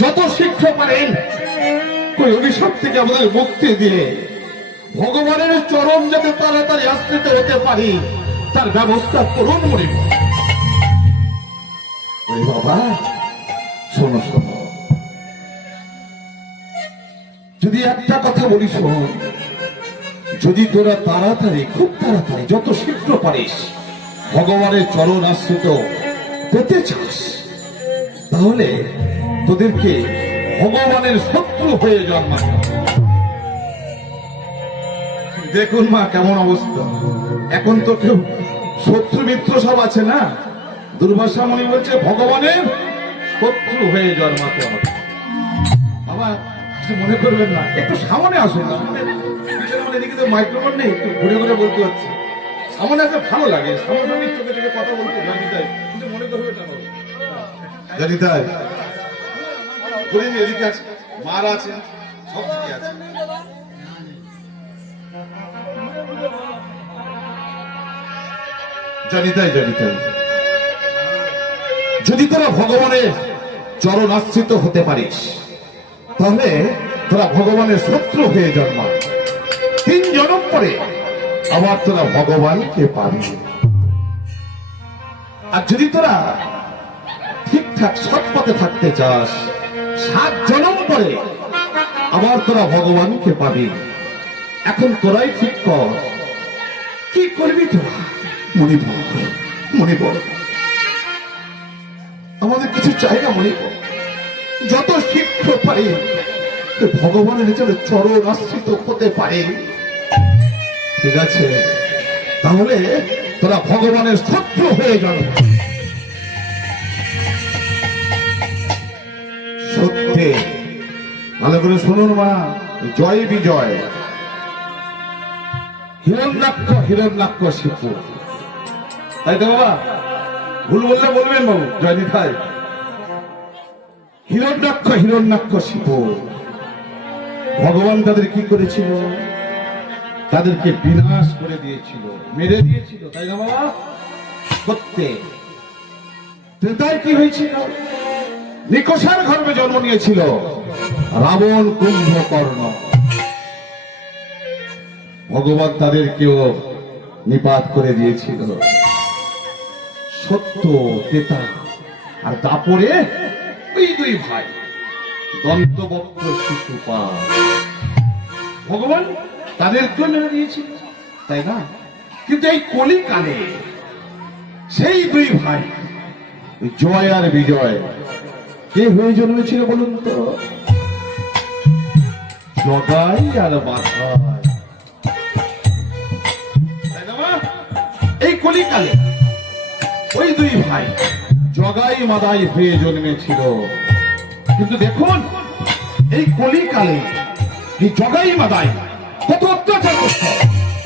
যত শীঘ্র পারেন ওই অভিশাপ থেকে আমাদের মুক্তি দিয়ে ভগবানের চরণ যাতে তাড়াতাড়ি আশ্রিত হতে পারি, তার ব্যবস্থা করুন মরিব বাবা, শোনো শোনো। যদি একটা কথা বলি, শোন। যদি তোরা তাড়াতাড়ি, খুব তাড়াতাড়ি, যত শীঘ্র পারিস, ভগবানের চরণ আশ্রিত পেতে চাস, তাহলে তোদেরকে ভগবানের শত্রু হয়ে জন্মাতে দেখুন মা, কেমন অবস্থা। এখন তো কেউ শত্রু মিত্র সব আছে না? দুর্বাসা মনি বলছে, ভগবানের শত্রু হয়ে জন্মাতে হবে। বাবা, কিছু মনে করবেন না। একটু সামনে আসুন না এদিকে তো মাইক্রোফোন নেই, একটু ঘুরে ঘুরে বলতে হচ্ছে। সামনে আসলে ভালো লাগে। সামনে চোখে চোখে কথা বলতে জানি তাই। কিছু মনে করবে না জানি তাই। বলিনি এদিকে আছে। মারা আছে, সব দিকে আছে। জানি তাই, জানি যদি তোরা ভগবানের চরণ আশ্রিত হতে পারিস, তাহলে তোরা ভগবানের শত্রু হয়ে জন্মা। তিন জনম পরে আবার তোরা ভগবানকে পাবি। আর যদি তোরা ঠিকঠাক সৎ পথে থাকতে চাস সাত জনম পরে আবার তোরা ভগবানকে পাবি। এখন তোরাই ঠিক কর। কি করবি তোরা? মণিপুর মণিপুর আমাদের কিছু চাই না মণিপুর যত শীঘ্র পারে ভগবানের যেন চরণ আশ্রিত হতে পারে। ঠিক আছে? তাহলে তোরা ভগবানের শত্রু হয়ে যাবে। সত্যি ভালো করে শুনুন মা, জয় বিজয়। হিরণ্যাক্ষ হিরণ্যাক্ষ শিপু। তাই তো বাবা? ভুল বললে বলবেন বাবু, জয় ভাই হিরণ্যাক্ষ হিরণ্যাক্ষ শিপু। ভগবান তাদের কি করেছিল? তাদেরকে বিনাশ করে দিয়েছিল, মেরে দিয়েছিল, তাই না বাবা? সত্যি। ত্রেতায় কি হয়েছিল? নিকষার গর্ভে জন্ম নিয়েছিল। রাবণ কুম্ভকর্ণ ভগবান তাদেরকেও নিপাত করে দিয়েছিল। সত্য, তেতা, আর দাপরে ওই দুই ভাই, দন্তবক্ত শিশুপা ভগবান তাদেরকেও মেরে দিয়েছিল, তাই না? কিন্তু এই কলিকালে সেই দুই ভাই, জয় আর বিজয় কে হয়ে জন্মেছিল বলুন তো? জগাই আর? এই কলিকালে ওই দুই ভাই জগাই মাদাই হয়ে জন্মেছিল। কিন্তু দেখুন, এই কলিকালে এই জগাই মাদাই কত অত্যাচার করত।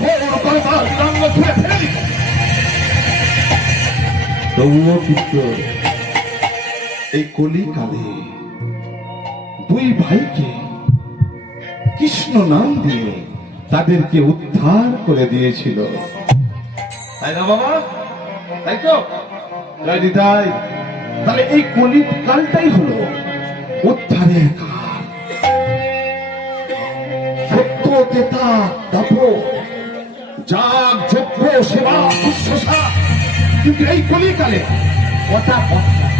ওর করে তার বিরাঙ্গ ছুঁড়ে ফেলে দিত। তবুও কিন্তু এই কলিকালে দুই ভাইকে কৃষ্ণ নাম দিয়ে তাদেরকে উদ্ধার করে দিয়েছিল। তাই না বাবা? তাই তো? জয় দিদাই তাহলে এই কলিত কালটাই হলো উদ্ধারের কাল। সত্য তেতা তপ, যাগ যজ্ঞ সেবা, শুশ্রূষা। কিন্তু এই কলিকালে কথা কথা?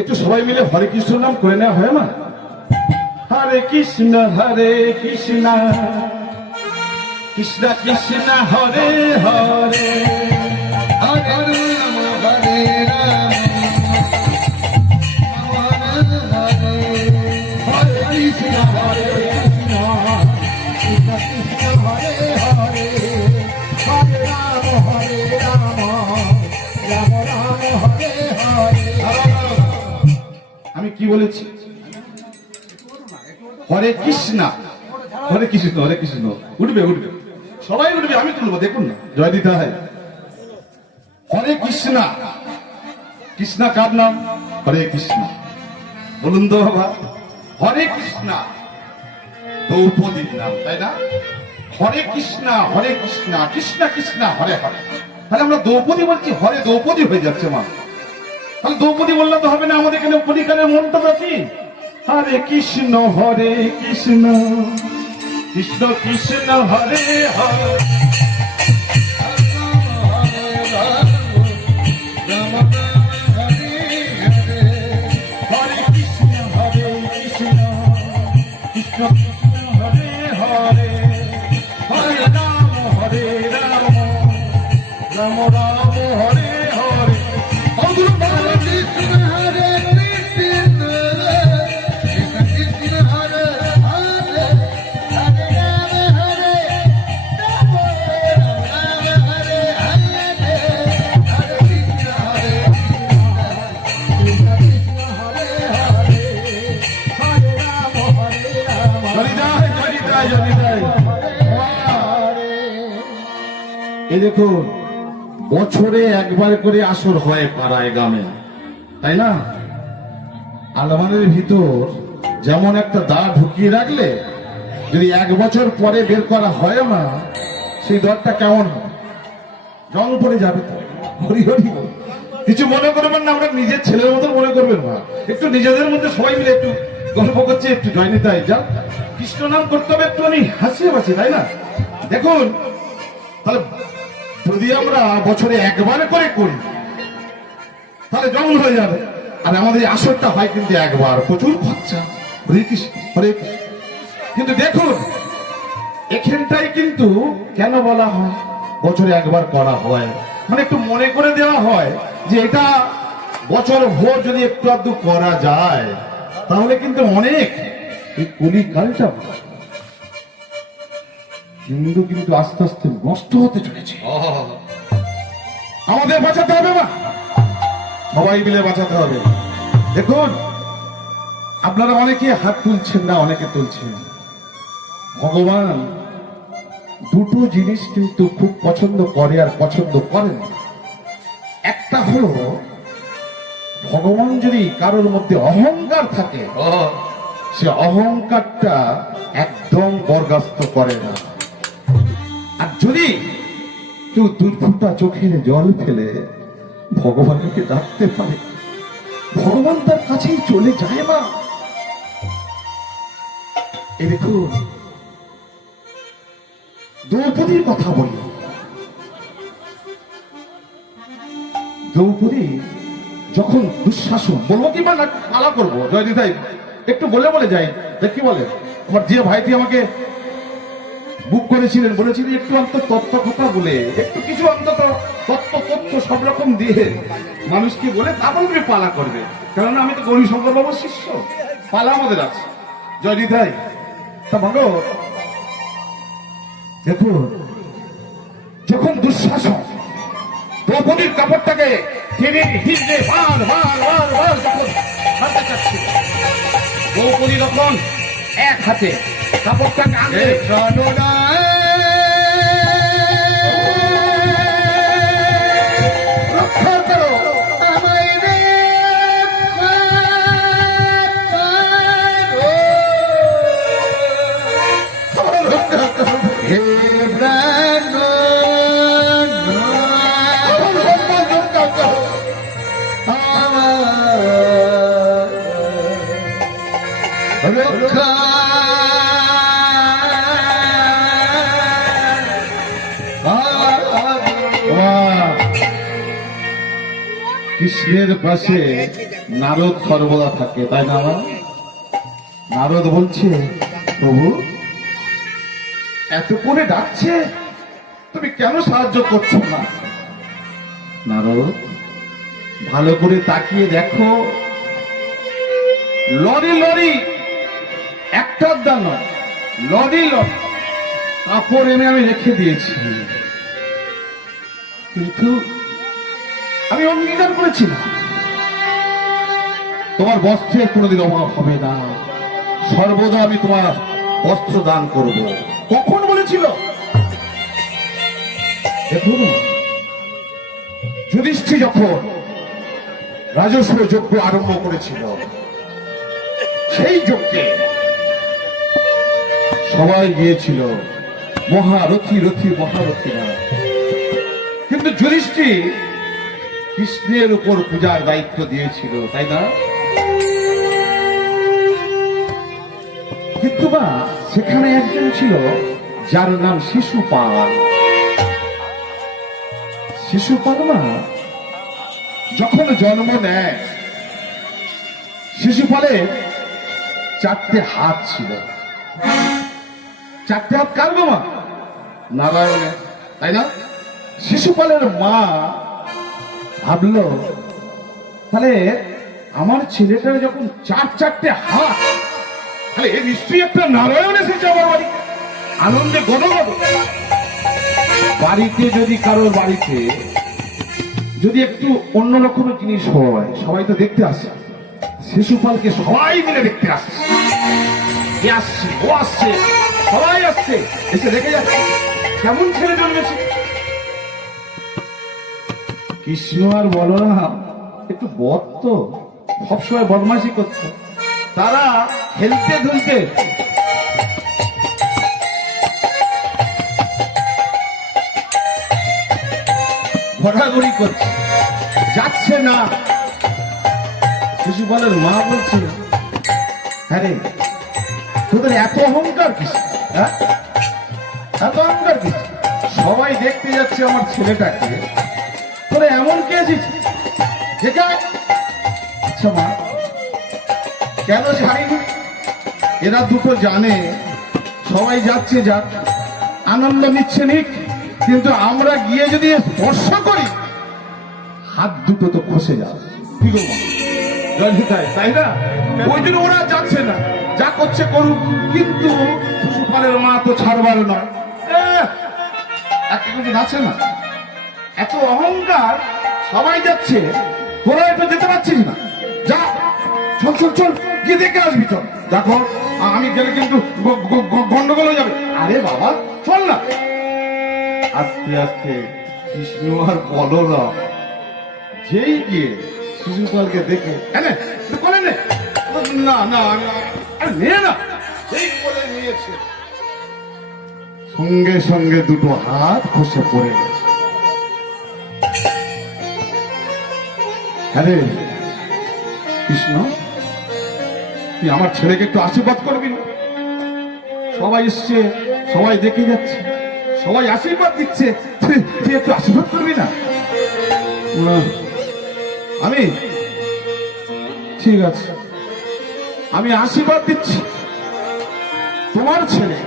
একটু সবাই মিলে হরে কৃষ্ণ নাম করে নেওয়া হয় না? হরে কৃষ্ণ হরে কৃষ্ণ। কৃষ্ণ কৃষ্ণ, হরে হরে। হরে কি বলেছি? হরে কৃষ্ণা। হরে কৃষ্ণ হরে কৃষ্ণ। উঠবে উঠবে। সবাই উঠবে, আমি তুলবো, দেখুন না। জয় দিতে হয়। হরে কৃষ্ণা। কৃষ্ণা কার নাম? হরে কৃষ্ণ। বলুন তো বাবা। হরে কৃষ্ণা। দ্রৌপদীর নাম, তাই না? হরে কৃষ্ণা হরে কৃষ্ণা কৃষ্ণা কৃষ্ণা, হরে হরে। তাহলে আমরা দ্রৌপদী বলছি, হরে দ্রৌপদী হয়ে যাচ্ছে মা। তাহলে দ্রৌপদী বললে তো হবে না আমাদের এখানে পরিকারের তো কি? হরে কৃষ্ণ হরে কৃষ্ণ কৃষ্ণ কৃষ্ণ হরে হরে হরে দেখুন, বছরে একবার করে আসর হয় পাড়ায়, গ্রামে। তাই না? আলমারির ভিতর যেমন একটা দা ঢুকিয়ে রাখলে, যদি এক বছর পরে বের করা হয় না, সেই দরটা কেমন হয়? রং পড়ে যাবে হরি কিছু মনে করবেন না, আমরা নিজের ছেলের মতো মনে করবেন না। একটু নিজেদের মধ্যে সবাই মিলে একটু গল্প করছে, একটু জয় নিতে হয় যা, কৃষ্ণ নাম করতে হবে একটু আমি হাসিয়ে বাসি তাই না? দেখুন, তাহলে যদি আমরা বছরে একবার করে করি, তাহলে জঙ্গল হয়ে যাবে। আর আমাদের আসরটা হয় কিন্তু একবার। প্রচুর খরচা। হরে কৃষ্ণ, হরে কিন্তু দেখুন এখানটাই কিন্তু কেন বলা হয়? বছরে একবার করা হয়। মানে একটু মনে করে দেওয়া হয় যে এটা বছর ভোর যদি একটু আধটু করা যায়, তাহলে কিন্তু অনেক। এই কলিকালটা হিন্দু কিন্তু আস্তে আস্তে নষ্ট হতে চলেছে। আমাদের বাঁচাতে হবে না সবাই মিলে বাঁচাতে হবে। দেখুন আপনারা অনেকে হাত তুলছেন না অনেকে তুলছেন। ভগবান দুটো জিনিস কিন্তু খুব পছন্দ করে আর পছন্দ করেন একটা হলো ভগবান যদি কারোর মধ্যে অহংকার থাকে সে অহংকারটা একদম বরদাস্ত করে না। আর যদি কেউ দুর্ফুটা চোখের জল ফেলে, ভগবানকে ডাকতে পারে, ভগবান তার কাছেই চলে যায় না। এ দ্রৌপদীর কথা বলি। দ্রৌপদী যখন দুঃশাসন বলব কি না আলা করব জয় দিদাই একটু বলে বলে যাই, দেখ কি বলে। আমার যে ভাইটি আমাকে বুক করেছিলেন, বলেছিলেন, একটু অন্তত তত্ত্ব কথা বলে, একটু কিছু অন্তত তত্ত্ব তথ্য সব রকম দিয়ে মানুষকে বলে তারপর তুমি পালা করবে। কারণ আমি তো গৌরী শঙ্কর বাবুর শিষ্য। পালা আমাদের আছে। জয় নিতাই। তা ভালো দেখুন যখন দুঃশাসন, দ্রৌপদীর কাপড়টাকে টেনে হিজড়ে বার বার বার বার যখন হাতে চাচ্ছিল দ্রৌপদী তখন এক হাতে কাপড়টাকে আনলে কৃষ্ণের পাশে নারদ সর্বদা থাকে, তাই না নারদ বলছে, প্রভু, এত করে ডাকছে, তুমি কেন সাহায্য করছ না? নারদ, ভালো করে তাকিয়ে দেখো, লরি লরি একটার দাম নয়, লরি লরি, কাপড় এনে আমি রেখে দিয়েছি। কিন্তু আমি অঙ্গীকার করেছিলাম তোমার বস্ত্রের কোনোদিন অভাব হবে না। সর্বদা আমি তোমার বস্ত্র দান করব। কখন বলেছিল? দেখুন যুধিষ্ঠি যখন রাজস্ব যজ্ঞ আরম্ভ করেছিল, সেই যজ্ঞে সবাই গিয়েছিল মহারথী রথী মহারথীরা কিন্তু যুধিষ্ঠি কৃষ্ণের উপর পূজার দায়িত্ব দিয়েছিল, তাই না? কিন্তু বা, সেখানে একজন ছিল যার নাম শিশুপাল। শিশুপাল মা, যখন জন্ম নেয় শিশুপালের চারটে হাত ছিল। চারটে হাত কার মা? নারায়ণের, তাই না? শিশুপালের মা ভাবলো, তাহলে আমার ছেলেটার যখন চার চারটে হাত, তাহলে নিশ্চয়ই একটা নারায়ণ এসেছে আমার বাড়ি। আনন্দে গদগদ। বাড়িতে যদি কারোর বাড়িতে যদি একটু অন্যরকম জিনিস হয়, সবাই তো দেখতে আসে। শিশুপালকে সবাই মিলে দেখতে আসছে এ আসছে, ও আসছে, সবাই আসছে। এসে দেখে যাচ্ছে। কেমন ছেলে জন্মেছে? কৃষ্ণ আর বলরাম একটু বদ তো। সবসময় বদমাশি করতো তারা খেলতে ধুলতে ঘোরাঘুরি করছে। যাচ্ছে না। শিশু শিশুপালের মা বলছে হ্যাঁ রে, তোদের এত অহংকার কিস হ্যাঁ? এত অহংকার কিস সবাই দেখতে যাচ্ছে আমার ছেলেটাকে। তোরা এমন কে যেটা আচ্ছা মা। কেন ছাড়িনি? এরা দুটো জানে সবাই যাচ্ছে যাক। আনন্দ নিচ্ছে নিক কিন্তু আমরা গিয়ে যদি স্পর্শ করি হাত দুটো তো খসে যাবে। তাই না? ওই জন্য ওরা যাচ্ছে না। যা করছে করুক কিন্তু সুপালের মা তো ছাড়বার নয়। একটা কিছু আছে না? এত অহংকার সবাই যাচ্ছে, তোরা একটু যেতে পারছিস না। যা, চল চল চল, গিয়ে দেখে আসবি চল। দেখো, আমি গেলে কিন্তু গন্ডগোল হয়ে যাবে। আরে বাবা, চল না। আস্তে আস্তে, কৃষ্ণ আর বলরাম, যেই গিয়ে শিশুপালকে দেখে কোলে নে, না না, আরে নে না। যেই কোলে নিয়েছে। সঙ্গে সঙ্গে দুটো হাত খসে পড়ে গেছে। আরে কৃষ্ণ, তুই আমার ছেলেকে একটু আশীর্বাদ করবি সবাই এসছে, সবাই দেখে যাচ্ছে, সবাই আশীর্বাদ দিচ্ছে, তুই একটু আশীর্বাদ করবি না। আমি, ঠিক আছে। আমি আশীর্বাদ দিচ্ছি। তোমার ছেলে,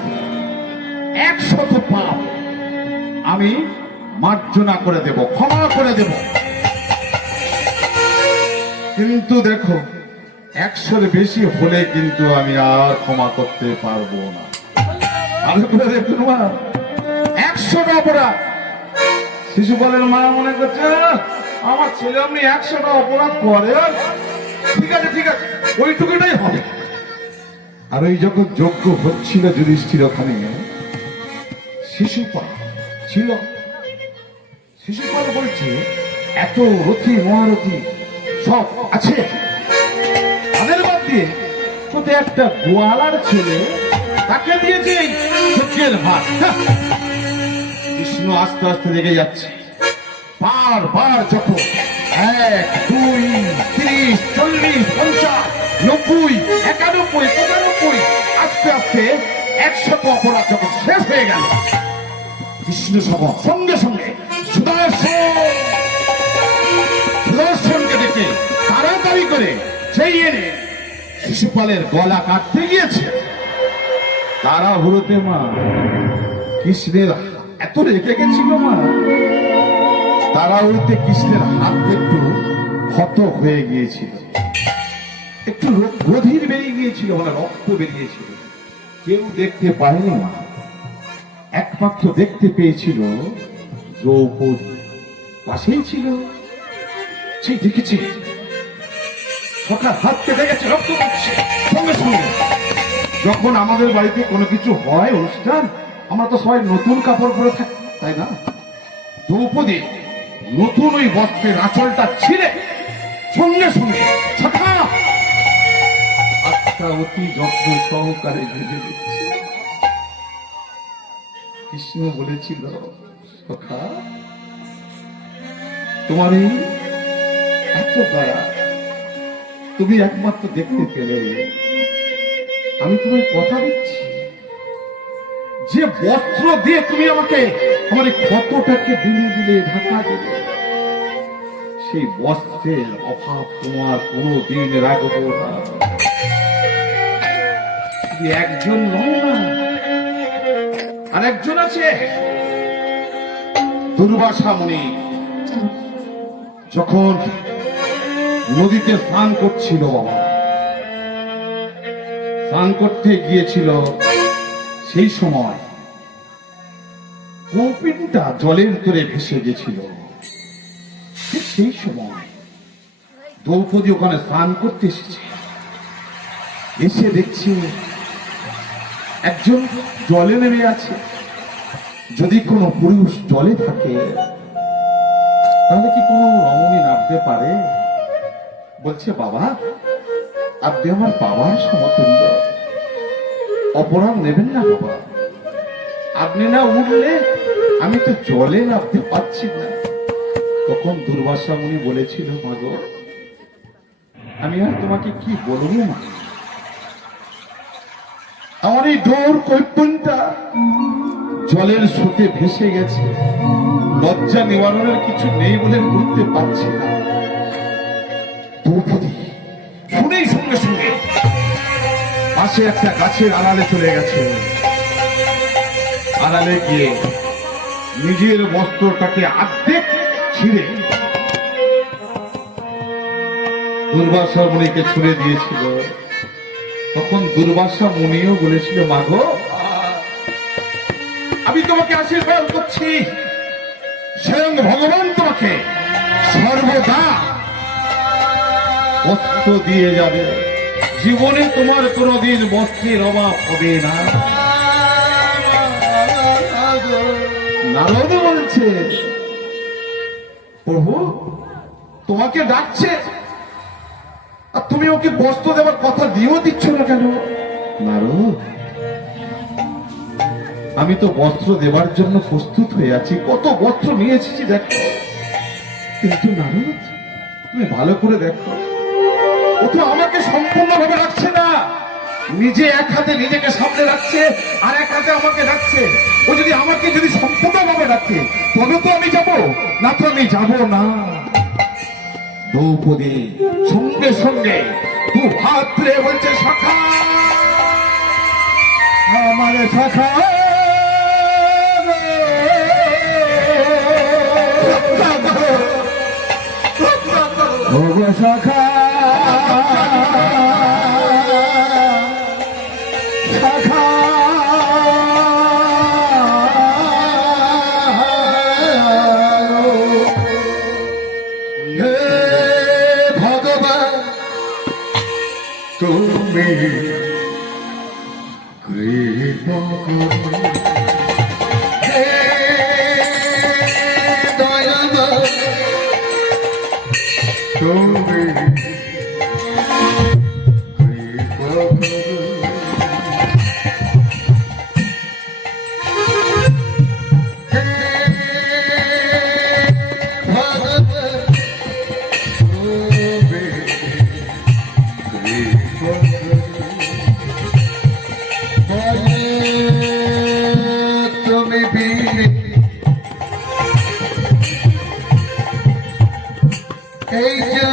একশত পাপ। আমি মার্জনা করে দেব, ক্ষমা করে দেব। কিন্তু দেখো, একশোর বেশি হলে কিন্তু আমি আর ক্ষমা করতে পারব না। দেখুন একশোটা অপরাধ। মা, মনে করছে আমার ছেলে আপনি অপরাধ ঠিক আছে ঠিক আছে, ওইটুকুটাই হবে। আর ওই যখন যজ্ঞ হচ্ছিল যুধিষ্ঠির ওখানে শিশুপাল ছিল শিশুপাল বলছে, এত রথি, মহারথি সব আছে। তাদের বাদ দিয়ে তোতে একটা গোয়ালার ছেলে তাকে দিয়েছে যজ্ঞের ভাত। হ্যাঁ। কৃষ্ণ আস্তে আস্তে রেগে যাচ্ছে। বার বার যখন এক, দুই, তিরিশ, চল্লিশ, পঞ্চাশ, নব্বই, একানব্বই, পঁচানব্বই, আস্তে আস্তে একশত অপরাধ যখন শেষ হয়ে গেল, কৃষ্ণ সভা সঙ্গে সঙ্গে সুদর্শনকে দেখে তাড়াতাড়ি করে সেই এনে শিশুপালের গলা কাটতে গিয়েছে তারা হুড়োতে মা কৃষ্ণের এত রেখে গেছিল মা তারা উড়তে কৃষ্ণের হাত একটু ক্ষত হয়ে গিয়েছিল একটু রো- গধীর বেরিয়ে গিয়েছিল মানে রক্ত বেরিয়েছিল কেউ দেখতে পায়নি মা একমাত্র দেখতে পেয়েছিল দ্রৌপদী পাশেই ছিল। সেই দেখেছি, সকাল হাত কেটে গেছে, রক্ত পাচ্ছে সঙ্গে সঙ্গে। যখন আমাদের বাড়িতে কোনো কিছু হয়, অনুষ্ঠান, আমরা তো সবাই নতুন কাপড় পরে থাকি, তাই না? দ্রৌপদী নতুন ওই বস্ত্রের আঁচলটা ছিঁড়ে সঙ্গে সঙ্গে ছাতা। আচ্ছা অতি যত্ন সহকারে ভেবে দিচ্ছে কৃষ্ণ বলেছিল সখা তোমার এই এত দয়া তুমি একমাত্র দেখতে পেলে। আমি তোমায় কথা দিচ্ছি। যে বস্ত্র দিয়ে তুমি আমাকে, আমার এই ক্ষতটাকে বিলি দিলে, ঢাকা দিলে, সেই বস্ত্রের অভাব তোমার কোনো দিন রাখব না একজন নয় না আর একজন আছে। দুর্বাসা মুনি যখন নদীতে স্নান করছিল স্নান করতে গিয়েছিল সেই সময় কৌপিনটা জলের ভিতরে ভেসে গেছিল। সেই সময় দ্রৌপদী ওখানে স্নান করতে এসেছে। এসে দেখছে একজন জলে নেমে আছে। যদি কোনো পুরুষ জলে থাকে, তাহলে কি কোনো রমণী নামতে পারে? বলছে, বাবা, আপনি আমার বাবার সমতুল্য। অপরাধ নেবেন না, বাবা। আপনি না উঠলে, আমি তো জলে নামতে পারছি না। তখন দুর্বাসা মুনি বলেছিল মাগো আমি আর তোমাকে কি বলব, মা? আমার এই ডোর কৈপনটা জলের স্রোতে ভেসে গেছে। লজ্জা নিবারণের কিছু নেই বলে উঠতে পারছি না। দ্রৌপদী, শুনেই সঙ্গে সঙ্গে পাশে একটা গাছের আড়ালে চলে গেছে। আড়ালে গিয়ে নিজের বস্ত্রটাকে আর্ধেক ছিঁড়ে দুর্বাসা মুনিকে ছুড়ে দিয়েছিল। তখন দুর্বাসা মুনিও বলেছিল, মাগো আমি তোমাকে আশীর্বাদ করছি। স্বয়ং ভগবান তোমাকে সর্বদা বস্ত্র দিয়ে যাবে। জীবনে তোমার কোনোদিন বস্ত্রের অভাব হবে না। নারদ বলছে, প্রভু, তোমাকে ডাকছে। আর তুমি ওকে বস্ত্র দেওয়ার কথা দিয়েও দিচ্ছ না কেন? নারদ আমি তো বস্ত্র দেবার জন্য প্রস্তুত হয়ে আছি। কত বস্ত্র নিয়ে এসেছি দেখো। কিন্তু নারদ, তুমি ভালো করে দেখো। ও তো আমাকে সম্পূর্ণভাবে রাখছে না। নিজে এক হাতে নিজেকে সামনে রাখছে আর এক হাতে আমাকে রাখছে। ও যদি আমাকে যদি সম্পূর্ণভাবে রাখে, তবে তো আমি যাব, না তো আমি যাব না। দ্রৌপদী, সঙ্গে সঙ্গে দু হাত বলছে, শাখা, আমার শাখা শাখা সখা। হে এই জগতে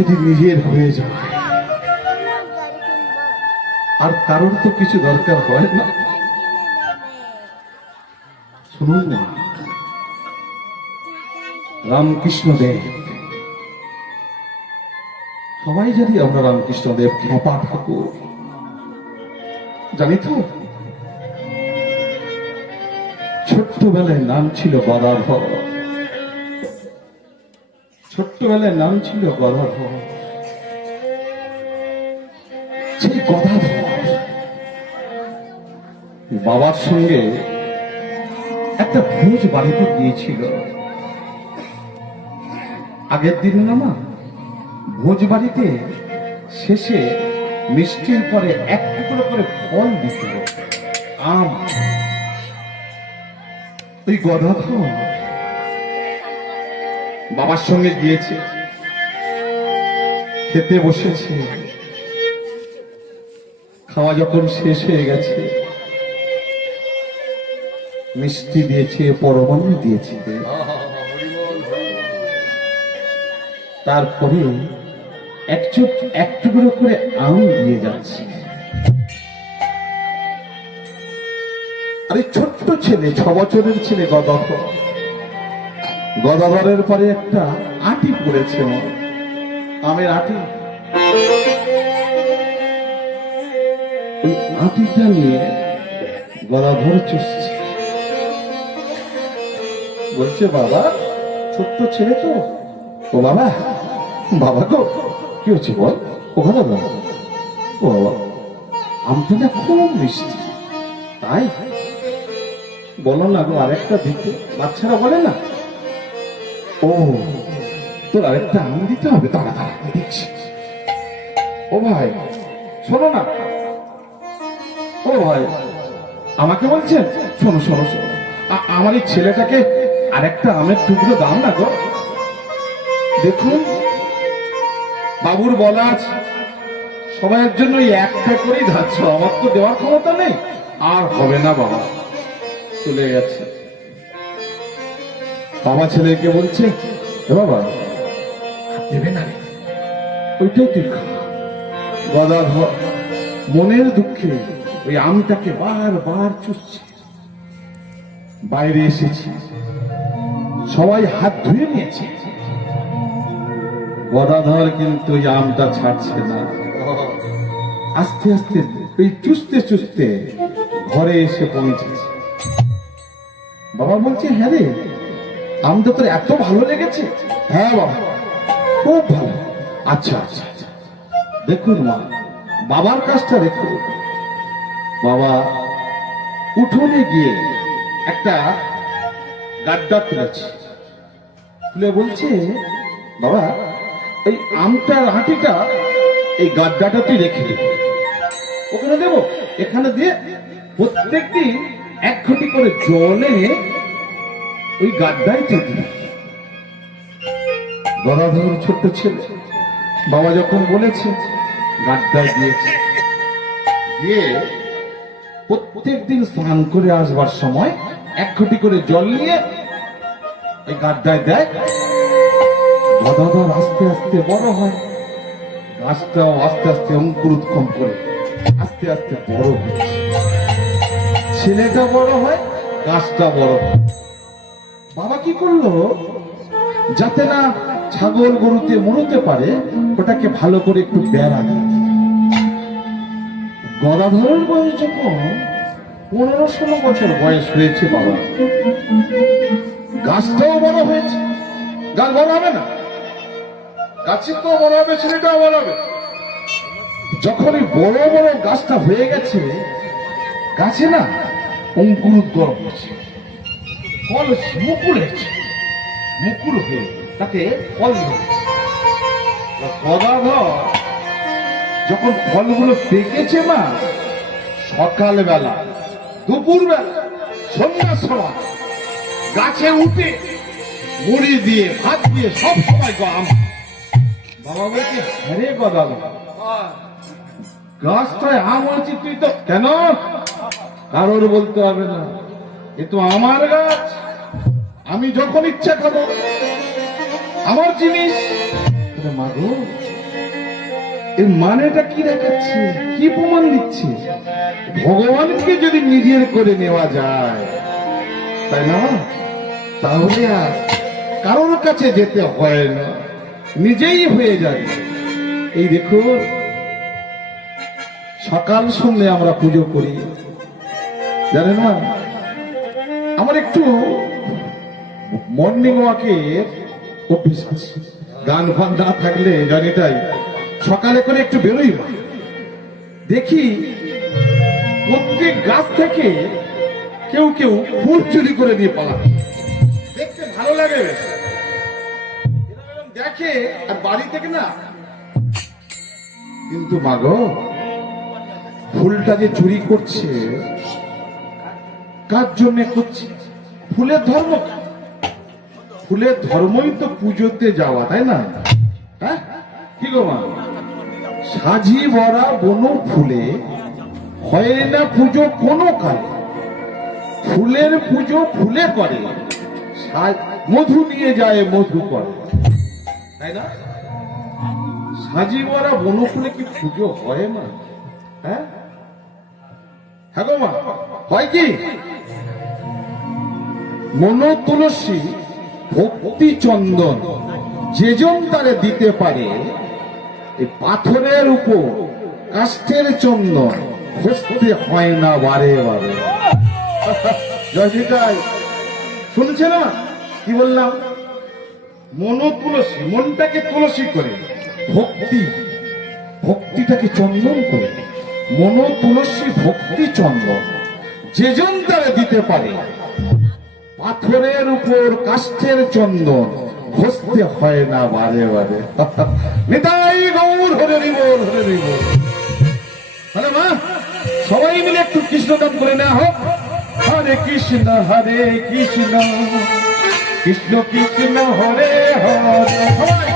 যদি নিজের হয়ে যায়। আর কারোর তো কিছু দরকার হয় না। শুনুন না। রামকৃষ্ণ দেব সবাই যদি আমরা রামকৃষ্ণ দেব খেপা ঠাকুর, জানি তো? ছোট্টবেলায় নাম ছিল গদাধর ছোট্টবেলায় নাম ছিল গদাধর সেই গদাধর বাবার সঙ্গে একটা ভোজ বাড়িতে গিয়েছিল। আগের দিন না মা, ভোজ বাড়িতে শেষে মিষ্টির পরে এক টুকরো করে ফল দিত আম। ওই গদাধর বাবার সঙ্গে গিয়েছে, খেতে বসেছে। খাওয়া যখন শেষ হয়ে গেছে, মিষ্টি দিয়েছে পরমান্ন দিয়েছে। তারপরে এক চুপ এক টুকরো করে আম দিয়ে যাচ্ছে। আরে ছোট্ট ছেলে, ছ বছরের ছেলে গদাধর গদাধরের পরে একটা আটি পড়েছে আমের আটি। আটিটা নিয়ে গদাধর চুষছে। বলছে, বাবা, ছোট্ট ছেলে তো। ও বাবা বাবা গো, কি হচ্ছে বল? ওখানে বল ও বাবা, আমটা না খুব মিষ্টি, তাই? বলো না গো, আরেকটা দিতে, বাচ্চারা বলে না? ও, তোর আরেকটা আম দিতে হবে তাড়া তাড়া দিচ্ছি ও ভাই, শোনো না। ও ভাই, আমাকে বলছেন? শোনো শোনো শোনো। আমার এই ছেলেটাকে আরেকটা আমের টুকরো দাও না গো। দেখুন, বাবুর বলা আছে, সবাইয়ের জন্য একটা করেই ধাচ্ছ আমার তো দেওয়ার ক্ষমতা নেই। আর হবে না বাবা, চলে গেছে। বাবা ছেলেকে বলছে বাবা দেবে না ওইটাই তুই খা। মনের দুঃখে ওই আমটাকে বারবার চুষছে। বাইরে এসেছি সবাই হাত ধুয়ে নিয়েছে। গদাধর কিন্তু ওই আমটা ছাড়ছে না। আস্তে আস্তে ওই চুষতে চুষতে ঘরে এসে পৌঁছেছে। বাবা বলছে হ্যাঁ রে আমটা তোর এত ভালো লেগেছে? হ্যাঁ বাবা, খুব ভালো। আচ্ছা আচ্ছা আচ্ছা। দেখুন মা, বাবার কাজটা দেখুন। বাবা উঠোনে গিয়ে একটা গাড্ডা খুলেছে খুলে বলছে, বাবা, এই আমটার হাঁটিটা এই গাড্ডাটা তুই রেখে দে। ওখানে দেবো? এখানে দিয়ে প্রত্যেকদিন এক ঘটি করে জলে ওই গাড্ডায় চেপে দিবি। গদাধর ছোট্ট ছেলে, বাবা যখন বলেছে গাড্ডায় দিয়েছে দিয়ে প্রত্যেক দিন স্নান করে আসবার সময় এক ঘটি করে জল নিয়ে এই গাড্ডায় দেয়। গদাধর আস্তে আস্তে বড় হয় গাছটাও আস্তে আস্তে অঙ্কুর উৎকম করে আস্তে আস্তে বড় হচ্ছে ছেলেটা বড় হয়, গাছটা বড় হয়। বাবা কি করল? যাতে না ছাগল গরুতে মরতে পারে, ওটাকে ভালো করে একটু বেড়া। গদাধরের বয়স যখন পনেরো ষোলো বছর বয়স হয়েছে বাবা, গাছটাও বড় হয়েছে। গাছ বড় হবে না? গাছের তো বড় হবে, ছেলেটাও বড় হবে। যখন এই বড় বড় গাছটা হয়ে গেছে, গাছে না অঙ্কুর অঙ্কুরোদ্গম হচ্ছে। ফল মুকুর হয়েছে মুকুল হয়ে তাতে ফল ধরেছে যখন ফলগুলো পেকেছে মা, সকালবেলা, দুপুরবেলা সন্ধ্যার সময় গাছে উঠে মুড়ি দিয়ে, ভাত দিয়ে সব সময় গো আম বাবা বলছে হ্যারে গদাধর, গাছটায় আম হয়েছে, তুই তো কেন? কারোর বলতে হবে না। এ তো আমার গাছ, আমি যখন ইচ্ছা খাব আমার জিনিস। আরে মা গো, এর মানেটা কি দেখাচ্ছে? কি প্রমাণ দিচ্ছে? ভগবানকে যদি নিজের করে নেওয়া যায়, তাই না? তাহলে আর কারোর কাছে যেতে হয় না। নিজেই হয়ে যায় এই দেখুন সকাল সন্ধ্যে আমরা পুজো করি। জানেন না আমার একটু মর্নিং ওয়াকের অভ্যেস আছে। গান ফান না থাকলে জানি তাই। সকালে করে একটু বেরোই দেখি প্রত্যেক গাছ থেকে কেউ কেউ ফুল চুরি করে নিয়ে পালা। দেখতে ভালো লাগে। দেখে আর বাড়ি থেকে না। কিন্তু মাগো ফুলটা যে চুরি করছে কার জন্য করছে? ফুলের ধর্ম ফুলের ধর্মই তো পুজোতে যাওয়া, তাই না? হ্যাঁ? কি গো মা? সাজি ভরা বন ফুলে, হয় না পুজো কোনো কালে? ফুলের পুজো ফুলে করে মধু নিয়ে যায় মধু করে। তাই না? সাজি ভরা বন ফুলে কি পুজো হয় না হ্যাঁ? হ্যাঁ গো মা, হয় কি? মন তুলসী ভক্তি চন্দন যেজন তারে দিতে পারে পাথরের উপর কাষ্ঠের চন্দন ঘষতে হয় না বারে বারে। শুনছে না? কি বললাম? মন তুলসী মনটাকে তুলসী করে, ভক্তি, ভক্তিটাকে চন্দন করে। মন তুলসী ভক্তি চন্দন যেজন তারা দিতে পারে পাথরের উপর কাষ্ঠের চন্দন ঘষতে হয় না বারে বারে। নিতাই গৌর হরে রিবল হরে রিবল হ্যালো মা, সবাই মিলে একটু কৃষ্ণদান করে নেওয়া হোক। হরে কৃষ্ণ হরে কৃষ্ণ। কৃষ্ণ কৃষ্ণ, হরে হরে। সবাই।